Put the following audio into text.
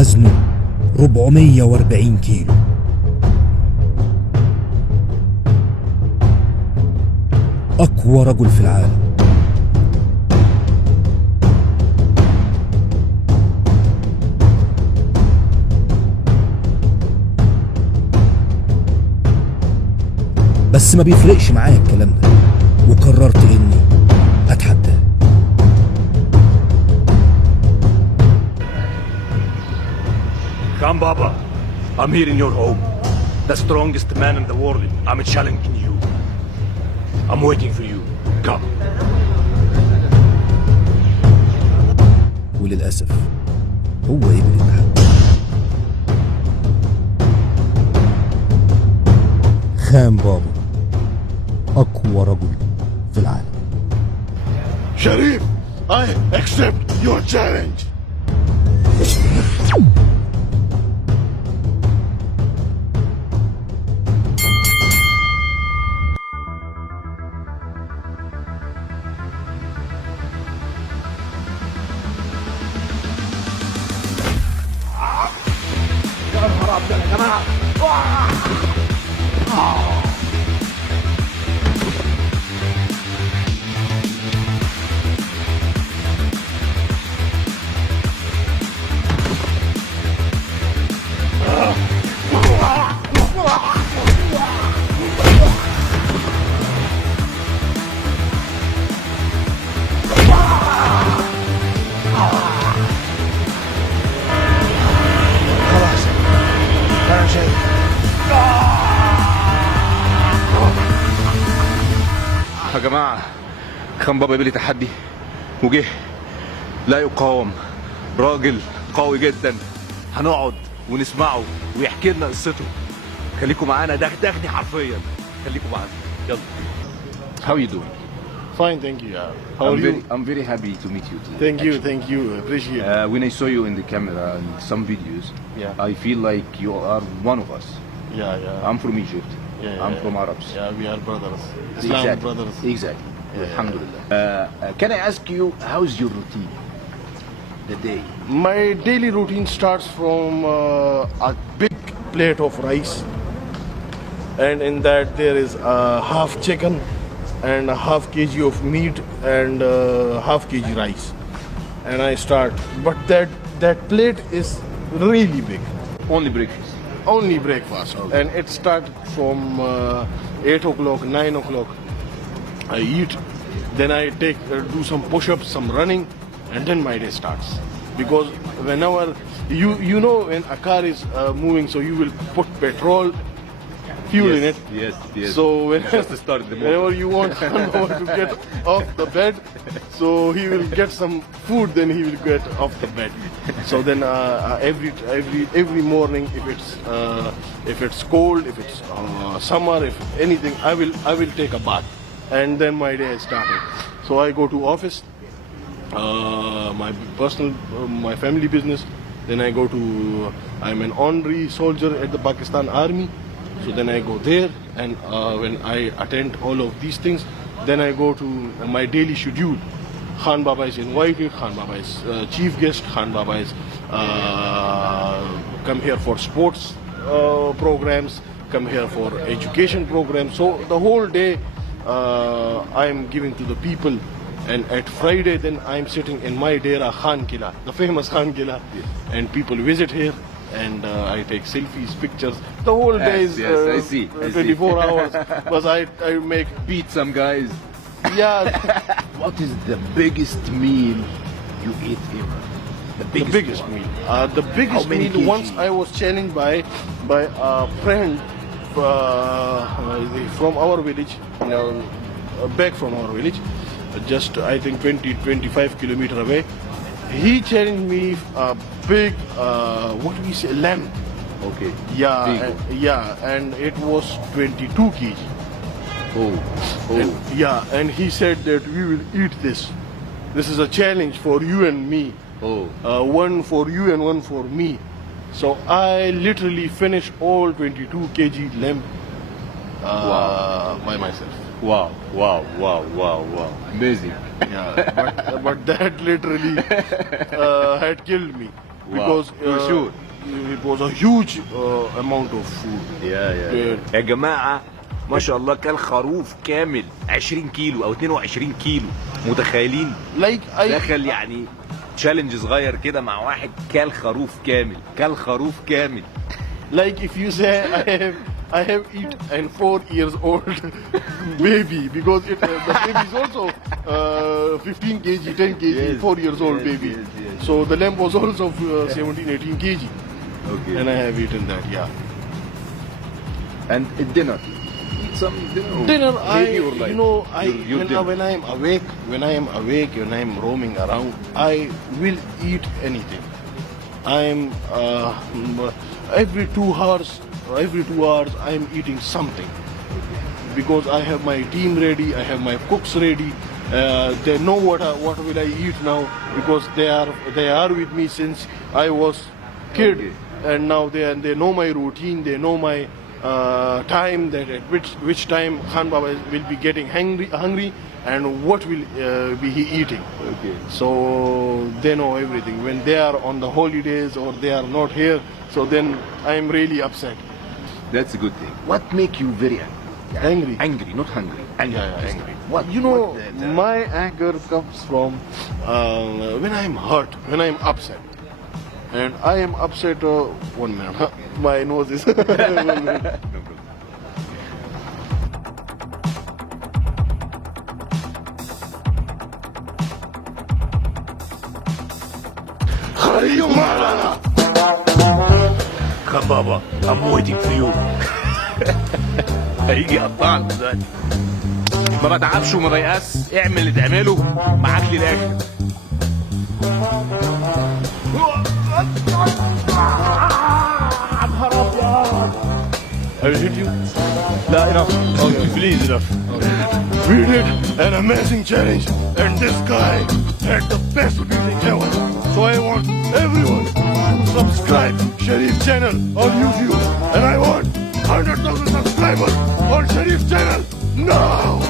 وزنه 440 كيلو. أقوى رجل في العالم. بس ما بيفرقش معايا الكلام ده، وقررت إني أتحداه. Khan Baba, I'm here in your home. The strongest man in the world. I'm challenging you. I'm waiting for you. Come. وللأسف هو قبل التحدي. خان بابا أقوى رجل في العالم. Sharif, I accept your challenge. يا جماعة خان بابا قبل تحدي وجه لا يقاوم، راجل قوي جدا. هنقعد ونسمعه ويحكي لنا قصته. خليكم معانا، دغدغني حرفيا. خليكم معانا يلا. How you doing? Fine, thank you. How are you? I'm very happy to meet you today. Thank you. Appreciate it. When I saw you in the camera and some videos, Yeah. I feel like you are one of us. Yeah. I'm from Egypt. I'm from Arabs. Yeah, we are brothers. Islam brothers. Exactly. Alhamdulillah. Can I ask you, how's your routine? The day? My daily routine starts from a big plate of rice, and in that there is a half chicken and a half kg of meat and half kg rice, and I start. But that plate is really big. Only breakfast. Only breakfast, and it starts from 8 o'clock, 9 o'clock. I eat, then I do some push-ups, some running, and then my day starts. Because whenever you know when a car is moving, so you will put petrol, fuel in it. Yes. So Just to start the morning. whenever you want someone to get off the bed, so he will get some food, then he will get off the bed. So then every morning, if it's cold, if it's summer, if anything, I will take a bath, and then my day is started. So I go to office, my personal, my family business. Then I go to, I'm an honorary soldier at the Pakistan Army. So then I go there, and when I attend all of these things, then I go to my daily schedule. Khan Baba is invited, Khan Baba is chief guest, Khan Baba is come here for sports programs, come here for education programs. So the whole day I am giving to the people. And at Friday, then I'm sitting in my dera Khan Kila, the famous Khan Kila, and people visit here, and I take selfies, pictures. The whole day is I see. 24 hours. Because I make Beat some guys. yeah. What is the biggest meal you eat ever? The biggest one. meal. The biggest How many meal. kg? Once I was challenged by a friend from our village, back from our village, just I think 20-25 kilometers away. He challenged me a big, what do we say, lamb. Okay. Yeah, and it was 22 kg. Oh. And he said that we will eat this. This is a challenge for you and me. Oh. One for you and one for me. So I literally finished all 22 kg lamb by myself. Wow. Amazing. Yeah, but that literally had killed me. because for sure. it was a huge amount of food. Yeah. يا جماعة ما شاء الله كل خروف كامل 20 كيلو او 22 كيلو. متخيلين؟ Like I دخل يعني تشالنج صغير كده مع واحد كل خروف كامل، كل خروف كامل. like if you say I have eat an 4 years old baby because the baby is also 15 kg, 10 kg, Yes, 4 years old yes, baby. yes, yes. So the lamb was also 17, 18 kg. Okay. And I have eaten that, yeah. And dinner. Eat some dinner. Dinner, Maybe or like your dinner. when I am awake, when I am roaming around, I will eat anything. I am every 2 hours, I am eating something because I have my team ready, I have my cooks ready. They know what will I eat now because they are with me since I was kid, Okay. and now they know my routine, they know my time, that at which time Khan Baba will be getting hungry and what will be he eating. Okay. So they know everything. When they are on the holidays or they are not here, so then I am really upset. That's a good thing. What make you very angry? Angry. Angry, not hungry. Angry. Yeah, angry. What? You know, what my anger comes from when I am hurt, when I am upset. And I am upset, 1 minute, my nose is... 1 minute. No problem. Come Baba, I'm waiting for you. هيجي يقطعك دلوقتي. ما بتعبش وما بيأس، اعمل اللي تعمله معاك للآخر. I will hit you. لا enough. Okay, please, enough. We did an amazing challenge, and this guy had the best feeling ever. So I want everyone to subscribe Sharif channel on YouTube, and I want 100,000 subscribers on Sharif channel now.